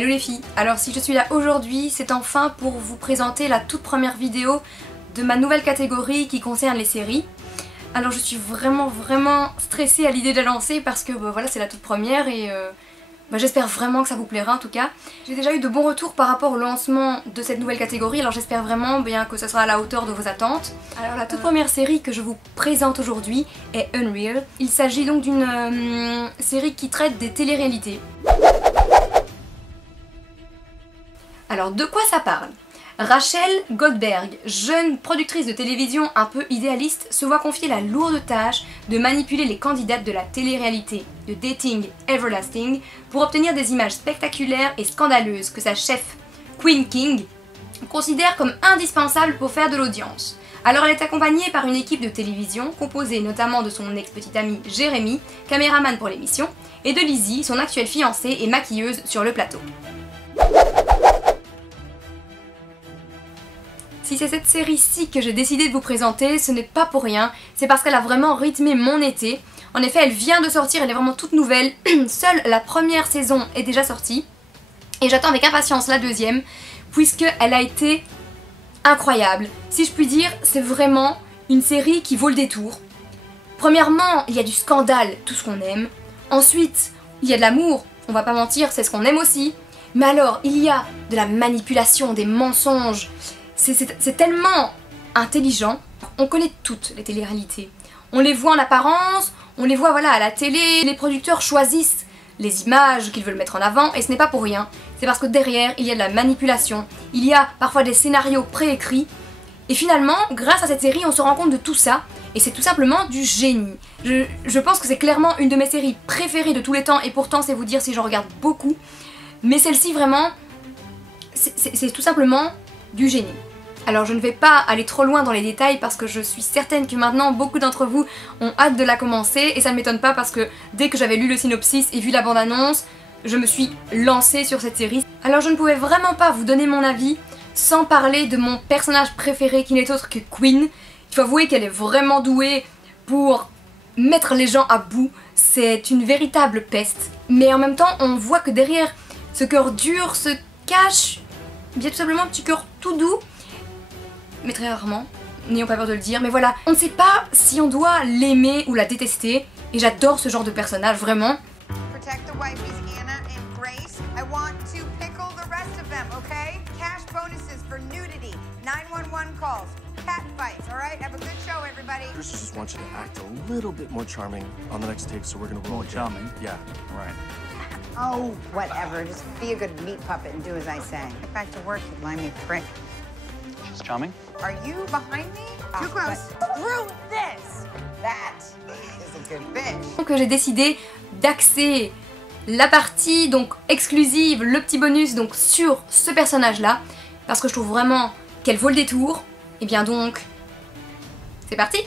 Hello les filles, alors si je suis là aujourd'hui, c'est enfin pour vous présenter la toute première vidéo de ma nouvelle catégorie qui concerne les séries. Alors je suis vraiment stressée à l'idée de la lancer parce que voilà, c'est la toute première et j'espère vraiment que ça vous plaira en tout cas. J'ai déjà eu de bons retours par rapport au lancement de cette nouvelle catégorie, alors j'espère vraiment bien que ce sera à la hauteur de vos attentes. Alors la toute première série que je vous présente aujourd'hui est Unreal. Il s'agit donc d'une série qui traite des téléréalités. Alors de quoi ça parle? Rachel Goldberg, jeune productrice de télévision un peu idéaliste, se voit confier la lourde tâche de manipuler les candidates de la télé-réalité de Dating Everlasting pour obtenir des images spectaculaires et scandaleuses que sa chef, Queen King, considère comme indispensables pour faire de l'audience. Alors elle est accompagnée par une équipe de télévision composée notamment de son ex-petit ami Jérémy, caméraman pour l'émission, et de Lizzie, son actuelle fiancée et maquilleuse sur le plateau. Si c'est cette série-ci que j'ai décidé de vous présenter, ce n'est pas pour rien, c'est parce qu'elle a vraiment rythmé mon été. En effet, elle vient de sortir, elle est vraiment toute nouvelle, seule la première saison est déjà sortie, et j'attends avec impatience la deuxième, puisqu'elle a été incroyable. Si je puis dire, c'est vraiment une série qui vaut le détour. Premièrement, il y a du scandale, tout ce qu'on aime. Ensuite, il y a de l'amour, on va pas mentir, c'est ce qu'on aime aussi. Mais alors, il y a de la manipulation, des mensonges. C'est tellement intelligent. On connaît toutes les téléréalités. On les voit en apparence, on les voit voilà à la télé. Les producteurs choisissent les images qu'ils veulent mettre en avant et ce n'est pas pour rien. C'est parce que derrière, il y a de la manipulation. Il y a parfois des scénarios préécrits. Et finalement, grâce à cette série, on se rend compte de tout ça. Et c'est tout simplement du génie. Je pense que c'est clairement une de mes séries préférées de tous les temps. Et pourtant, c'est vous dire si j'en regarde beaucoup. Mais celle-ci, vraiment, c'est tout simplement du génie. Alors je ne vais pas aller trop loin dans les détails parce que je suis certaine que maintenant beaucoup d'entre vous ont hâte de la commencer et ça ne m'étonne pas parce que dès que j'avais lu le synopsis et vu la bande-annonce, je me suis lancée sur cette série. Alors je ne pouvais vraiment pas vous donner mon avis sans parler de mon personnage préféré qui n'est autre que Queen. Il faut avouer qu'elle est vraiment douée pour mettre les gens à bout, c'est une véritable peste. Mais en même temps on voit que derrière ce cœur dur se cache bien tout simplement un petit cœur tout doux. Mais très rarement, n'ayons pas peur de le dire, mais voilà, on ne sait pas si on doit l'aimer ou la détester, et j'adore ce genre de personnage, vraiment. Oh, whatever. Just be a good meat puppet and do as I say. Get back to work, you limey prick. She's charming. Are you behind me? Too close. Screw this! That is a good bitch. Donc j'ai décidé d'axer la partie donc exclusive, le petit bonus donc sur ce personnage-là, parce que je trouve vraiment qu'elle vaut le détour. Et bien donc, c'est parti!